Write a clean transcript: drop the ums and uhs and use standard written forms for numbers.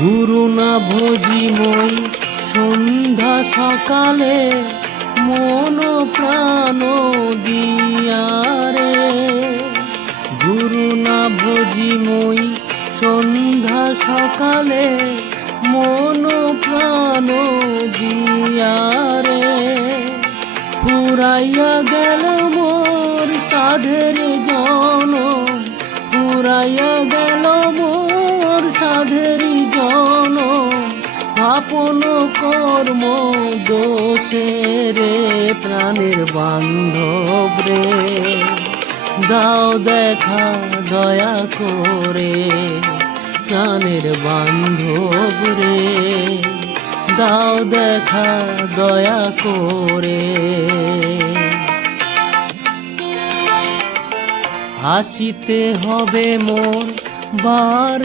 গুরু না ভজি মই সন্ধ্যা সকালে মন প্রাণ দিয়ারে। গুরু না ভজি মই সন্ধ্যা সকালে মন প্রাণ দিয়ারে। ফুরাইয়া গেল মোর সাধের জন, ফুরাইয়া গেল মোর সাধের জন। আপন কর্ম দোষে রে প্রাণের বান্ধব রে, দাও দেখা দয়া করে প্রাণের বান্ধব রে, দাও দেখা দয়া করে। আসিতে হবে মোর বারে